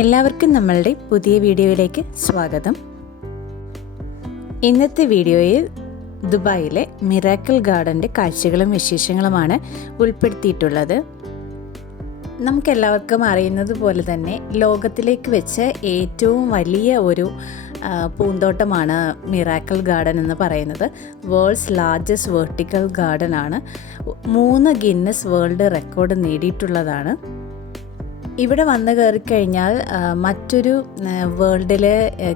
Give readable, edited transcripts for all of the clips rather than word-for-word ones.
എല്ലാവർക്കും നമ്മളുടെ പുതിയ വീഡിയോയിലേക്ക് സ്വാഗതം. ഇന്നത്തെ വീഡിയോയിൽ ദുബായിലെ മിറാക്കിൾ ഗാർഡൻ്റെ കാഴ്ചകളും വിശേഷങ്ങളുമാണ് ഉൾപ്പെടുത്തിയിട്ടുള്ളത്. നമുക്കെല്ലാവർക്കും അറിയുന്നത് പോലെ തന്നെ ലോകത്തിലേക്ക് വെച്ച ഏറ്റവും വലിയ ഒരു പൂന്തോട്ടമാണ് മിറാക്കിൾ ഗാർഡൻ എന്ന് പറയുന്നത്. വേൾഡ്സ് ലാർജസ്റ്റ് വെർട്ടിക്കൽ ഗാർഡൻ ആണ്. 3 ഗിന്നസ് വേൾഡ് റെക്കോർഡ് നേടിയിട്ടുള്ളതാണ്. ഇവിടെ വന്ന് കയറിക്കഴിഞ്ഞാൽ മറ്റൊരു വേൾഡിൽ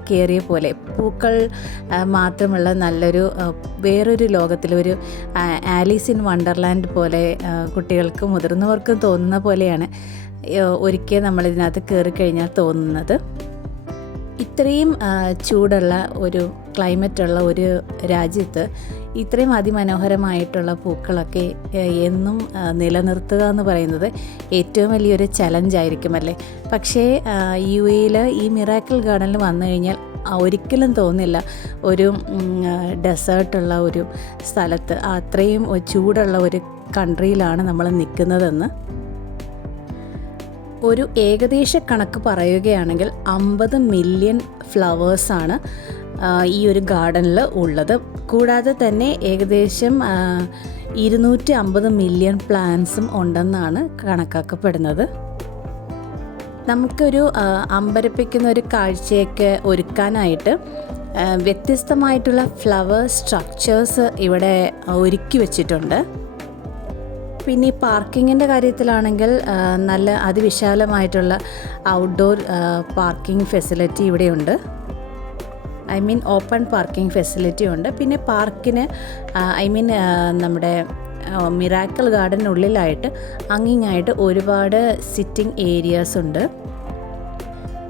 കയറിയ പോലെ പൂക്കൾ മാത്രമുള്ള വേറൊരു ലോകത്തിലൊരു ആലീസ് ഇൻ വണ്ടർലാൻഡ് പോലെ കുട്ടികൾക്കും മുതിർന്നവർക്കും തോന്നുന്ന പോലെയാണ് ഒരിക്കൽ നമ്മളിതിനകത്ത് കയറിക്കഴിഞ്ഞാൽ തോന്നുന്നത്. ഇത്രയും ചൂടുള്ള ഒരു ക്ലൈമറ്റുള്ള ഒരു രാജ്യത്ത് ഇത്രയും അതിമനോഹരമായിട്ടുള്ള പൂക്കളൊക്കെ എന്നും നിലനിർത്തുക എന്ന് പറയുന്നത് ഏറ്റവും വലിയൊരു ചലഞ്ചായിരിക്കും അല്ലേ. പക്ഷേ UAE ഈ മിറാക്കിൾ ഗാർഡനിൽ വന്നു കഴിഞ്ഞാൽ ഒരിക്കലും തോന്നില്ല ഒരു ഡെസേർട്ടുള്ള ഒരു സ്ഥലത്ത്, അത്രയും ചൂടുള്ള ഒരു കൺട്രിയിലാണ് നമ്മൾ നിൽക്കുന്നതെന്ന്. ഒരു ഏകദേശ കണക്ക് പറയുകയാണെങ്കിൽ 50 മില്യൺ ഫ്ലവേഴ്സാണ് ഈ ഒരു ഗാർഡനിൽ ഉള്ളത്. കൂടാതെ തന്നെ ഏകദേശം 250 മില്യൺ പ്ലാന്റ്സും ഉണ്ടെന്നാണ് കണക്കാക്കപ്പെടുന്നത്. നമുക്കൊരു അമ്പരപ്പിക്കുന്ന ഒരു കാഴ്ചയൊക്കെ ഒരുക്കാനായിട്ട് വ്യത്യസ്തമായിട്ടുള്ള ഫ്ലവർ സ്ട്രക്ചേഴ്സ് ഇവിടെ ഒരുക്കി വച്ചിട്ടുണ്ട്. പിന്നെ ഈ പാർക്കിങ്ങിൻ്റെ കാര്യത്തിലാണെങ്കിൽ നല്ല അതിവിശാലമായിട്ടുള്ള ഔട്ട്ഡോർ പാർക്കിംഗ് ഫെസിലിറ്റി ഇവിടെയുണ്ട്. ഓപ്പൺ പാർക്കിംഗ് ഫെസിലിറ്റി ഉണ്ട്. പിന്നെ പാർക്കിന് നമ്മുടെ മിറാക്കിൾ ഗാർഡനുള്ളിലായിട്ട് അങ്ങിങ്ങായിട്ട് ഒരുപാട് സിറ്റിംഗ് ഏരിയാസ് ഉണ്ട്.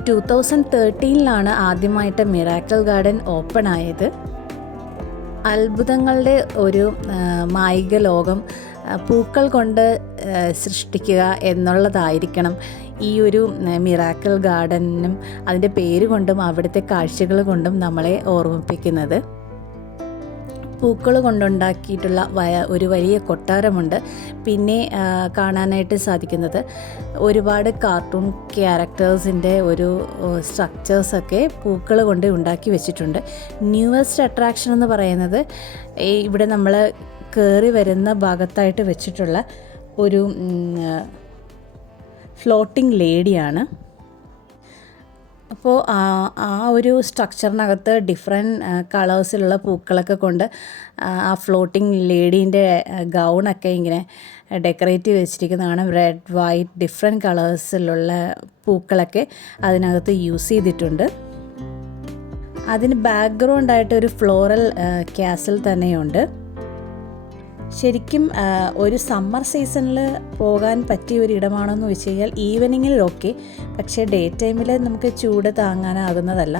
2013 ആദ്യമായിട്ട് മിറാക്കിൾ ഗാർഡൻ ഓപ്പൺ ആയത്. അത്ഭുതങ്ങളുടെ ഒരു മായിക ലോകം പൂക്കൾ കൊണ്ട് സൃഷ്ടിക്കുക എന്നുള്ളതായിരിക്കണം ഈ ഒരു മിറാക്കിൾ ഗാർഡനും അതിൻ്റെ പേര് കൊണ്ടും അവിടുത്തെ കാഴ്ചകൾ കൊണ്ടും നമ്മളെ ഓർമ്മിപ്പിക്കുന്നത്. പൂക്കൾ കൊണ്ടുണ്ടാക്കിയിട്ടുള്ള ഒരു വലിയ കൊട്ടാരമുണ്ട്. പിന്നെ കാണാനായിട്ട് സാധിക്കുന്നത് ഒരുപാട് കാർട്ടൂൺ ക്യാരക്ടേഴ്സിൻ്റെ ഒരു സ്ട്രക്ചേഴ്സൊക്കെ പൂക്കൾ കൊണ്ട് ഉണ്ടാക്കി വെച്ചിട്ടുണ്ട്. ന്യൂവസ്റ്റ് അട്രാക്ഷൻ എന്ന് പറയുന്നത് ഇവിടെ നമ്മൾ കയറി വരുന്ന ഭാഗത്തായിട്ട് വെച്ചിട്ടുള്ള ഒരു ഫ്ലോട്ടിംഗ് ലേഡിയാണ്. അപ്പോൾ ആ ഒരു സ്ട്രക്ചറിനകത്ത് ഡിഫറെൻറ്റ് കളേഴ്സിലുള്ള പൂക്കളൊക്കെ കൊണ്ട് ആ ഫ്ലോട്ടിംഗ് ലേഡീൻ്റെ ഗൗണൊക്കെ ഇങ്ങനെ ഡെക്കറേറ്റ് വെച്ചിരിക്കുന്നതാണ്. റെഡ്, വൈറ്റ്, ഡിഫറെൻറ്റ് കളേഴ്സിലുള്ള പൂക്കളൊക്കെ അതിനകത്ത് യൂസ് ചെയ്തിട്ടുണ്ട്. അതിന് ബാക്ക്ഗ്രൗണ്ടായിട്ട് ഒരു ഫ്ലോറൽ കാസിൽ തന്നെയുണ്ട്. ശരിക്കും ഒരു സമ്മർ സീസണിൽ പോകാൻ പറ്റിയ ഒരു ഇടമാണെന്ന് വെച്ച് കഴിഞ്ഞാൽ ഈവനിങ്ങിലൊക്കെ, പക്ഷേ ഡേ ടൈമിൽ നമുക്ക് ചൂട് താങ്ങാനാകുന്നതല്ല.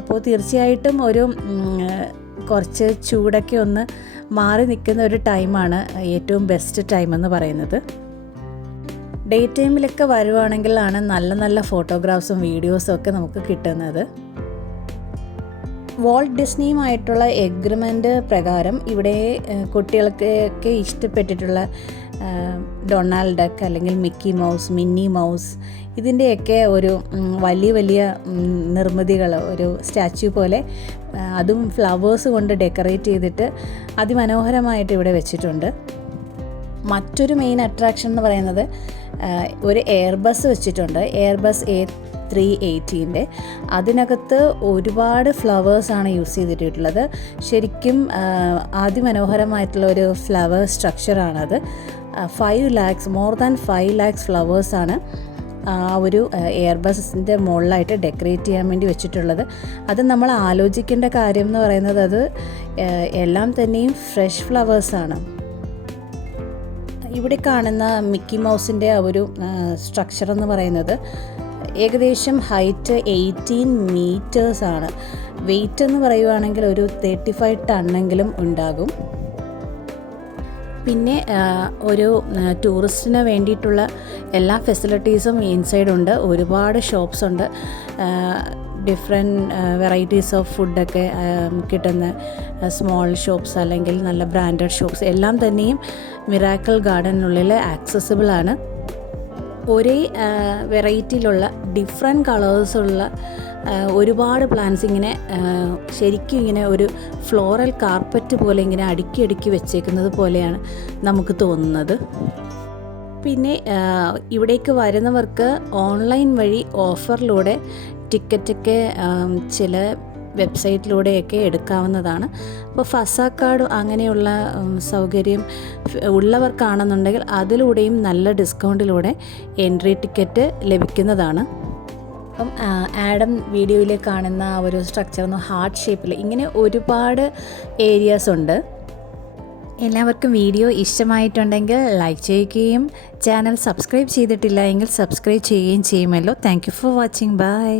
അപ്പോൾ തീർച്ചയായിട്ടും കുറച്ച് ചൂടൊക്കെ ഒന്ന് മാറി നിൽക്കുന്ന ഒരു ടൈമാണ് ഏറ്റവും ബെസ്റ്റ് ടൈം എന്ന് പറയുന്നത്. ഡേ ടൈമിലൊക്കെ വരുവാണെങ്കിലാണ് നല്ല നല്ല ഫോട്ടോഗ്രാഫ്സും വീഡിയോസും ഒക്കെ നമുക്ക് കിട്ടുന്നത്. വാൾട്ട് ഡിസ്നിയുമായിട്ടുള്ള എഗ്രിമെൻ്റ് പ്രകാരം ഇവിടെ കുട്ടികൾക്കൊക്കെ ഇഷ്ടപ്പെട്ടിട്ടുള്ള ഡൊണാൾഡ് ഡക്ക് അല്ലെങ്കിൽ മിക്കി മൗസ്, മിന്നി മൗസ്, ഇതിൻ്റെയൊക്കെ ഒരു വലിയ വലിയ നിർമ്മിതികൾ, ഒരു സ്റ്റാച്യു പോലെ അതും ഫ്ലവേഴ്സ് കൊണ്ട് ഡെക്കറേറ്റ് ചെയ്തിട്ട് അതിമനോഹരമായിട്ട് ഇവിടെ വെച്ചിട്ടുണ്ട്. മറ്റൊരു മെയിൻ അട്രാക്ഷൻ എന്ന് പറയുന്നത് ഒരു എയർബസ് വെച്ചിട്ടുണ്ട്. എയർബസ് A380 അതിനകത്ത് ഒരുപാട് ഫ്ലവേഴ്സാണ് യൂസ് ചെയ്തിട്ടുള്ളത്. ശരിക്കും അതിമനോഹരമായിട്ടുള്ള ഒരു ഫ്ലവർ സ്ട്രക്ചറാണത്. 5 lakhs, മോർ ദാൻ 5 lakhs ഫ്ലവേഴ്സാണ് ആ ഒരു എയർബസിൻ്റെ മുകളിലായിട്ട് ഡെക്കറേറ്റ് ചെയ്യാൻ വേണ്ടി വെച്ചിട്ടുള്ളത്. അത് നമ്മൾ ആലോചിക്കേണ്ട കാര്യം എന്ന് പറയുന്നത് അത് എല്ലാം തന്നെയും ഫ്രഷ് ഫ്ലവേഴ്സാണ്. ഇവിടെ കാണുന്ന മിക്കി മൗസിൻ്റെ ഒരു സ്ട്രക്ചർ എന്ന് പറയുന്നത് ഏകദേശം ഹൈറ്റ് 18 മീറ്റേഴ്സാണ്. വെയ്റ്റ് എന്ന് പറയുവാണെങ്കിൽ ഒരു 35 ടണ്ണെങ്കിലും ഉണ്ടാകും. പിന്നെ ഒരു ടൂറിസ്റ്റിന് വേണ്ടിയിട്ടുള്ള എല്ലാ ഫെസിലിറ്റീസും ഇൻസൈഡ് ഉണ്ട്. ഒരുപാട് ഷോപ്സ് ഉണ്ട്. ഡിഫറെൻറ്റ് വെറൈറ്റീസ് ഓഫ് ഫുഡൊക്കെ കിട്ടുന്ന സ്മോൾ ഷോപ്സ് അല്ലെങ്കിൽ നല്ല ബ്രാൻഡഡ് ഷോപ്സ് എല്ലാം തന്നെയും മിറാക്കിൾ ഗാർഡനുള്ളിൽ ആക്സസിബിളാണ്. ഒരേ വെറൈറ്റിയിലുള്ള ഡിഫറെൻറ്റ് കളേഴ്സുള്ള ഒരുപാട് പ്ലാന്റ്സ് ഇങ്ങനെ ശരിക്കും ഇങ്ങനെ ഒരു ഫ്ലോറൽ കാർപ്പറ്റ് പോലെ ഇങ്ങനെ അടുക്കി അടുക്കി വെച്ചേക്കുന്നത് പോലെയാണ് നമുക്ക് തോന്നുന്നത്. പിന്നെ ഇവിടേക്ക് വരുന്നവർക്ക് ഓൺലൈൻ വഴി ഓഫറിലൂടെ ടിക്കറ്റൊക്കെ ചില വെബ്സൈറ്റിലൂടെയൊക്കെ എടുക്കാവുന്നതാണ്. അപ്പോൾ ഫസ കാർഡ് അങ്ങനെയുള്ള സൗകര്യം ഉള്ളവർക്കാണെന്നുണ്ടെങ്കിൽ അതിലൂടെയും നല്ല ഡിസ്കൗണ്ടിലൂടെ എൻട്രി ടിക്കറ്റ് ലഭിക്കുന്നതാണ്. അപ്പം ആഡം വീഡിയോയിൽ കാണുന്ന ഒരു സ്ട്രക്ചർ ഹാർട്ട് ഷേപ്പിൽ ഇങ്ങനെ ഒരുപാട് ഏരിയാസ് ഉണ്ട്. എല്ലാവർക്കും വീഡിയോ ഇഷ്ടമായിട്ടുണ്ടെങ്കിൽ ലൈക്ക് ചെയ്യുകയും ചാനൽ സബ്സ്ക്രൈബ് ചെയ്തിട്ടില്ല എങ്കിൽ സബ്സ്ക്രൈബ് ചെയ്യുകയും ചെയ്യുമല്ലോ. Thank you for watching. By.